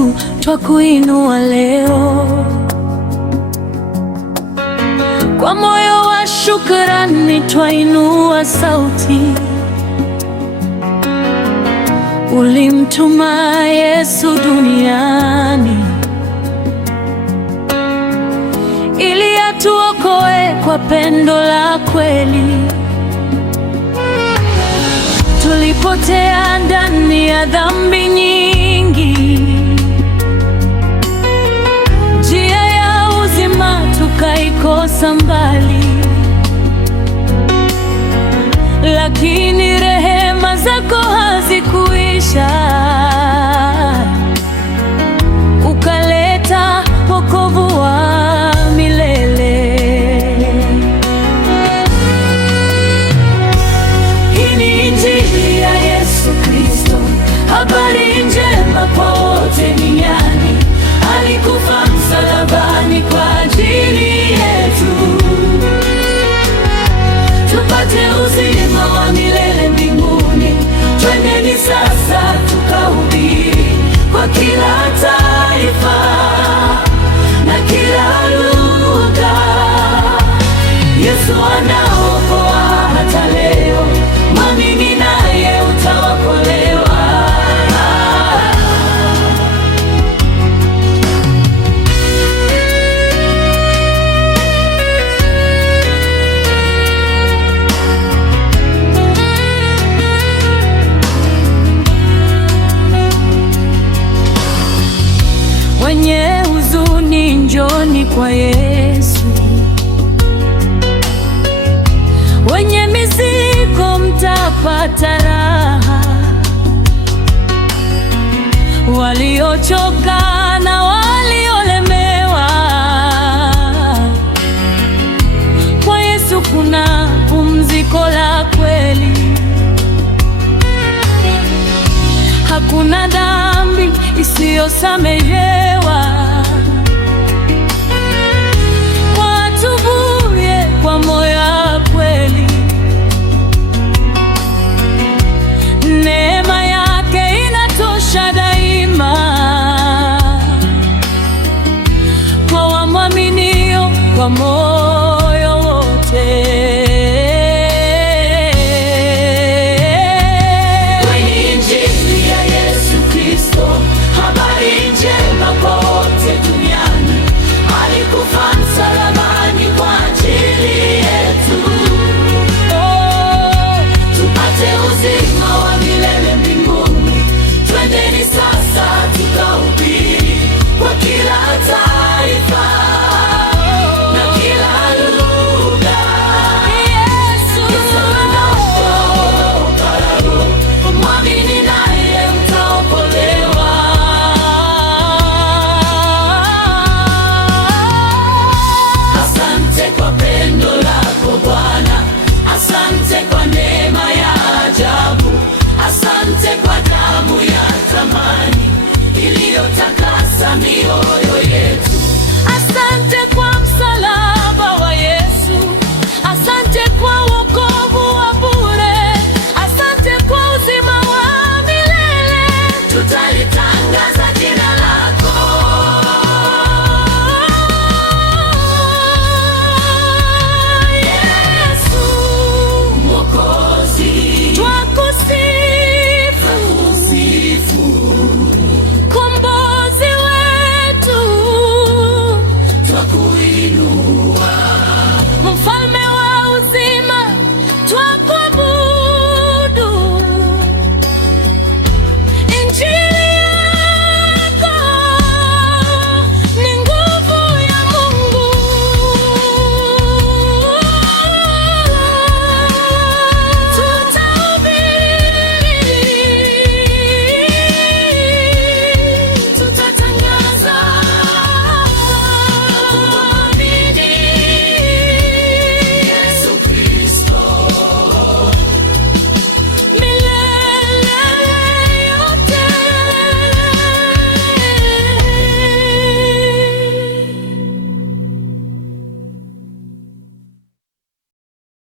Yesu, twakuinua leo kwa moyo wa shukrani, twainua sauti. Ulimtuma Yesu duniani ili atuokoe kwa pendo la kweli. Tulipotea ndani ya dhambi nyingi, njia ya uzima tukaikosa mbali, lakini rehema zako hazikuisha, ukaleta wokovu wa milele. Hii ni Injili ya Yesu Kristo, habari njema kwa wote duniani. Alikufa msalabani kwa ajili yetu, tupate uzima wa milele mbinguni. Twendeni sasa tukahubiri kwa kila taifa na kila lugha. Yesu anaokoa hata leo, mwamini naye utaokolewa. Wenye huzuni, njoni kwa Yesu. Wenye mizigo, mtapata raha. Waliochoka na waliolemewa, kwa Yesu kuna pumziko la kweli. Hakuna dhambi isiyosamehewa,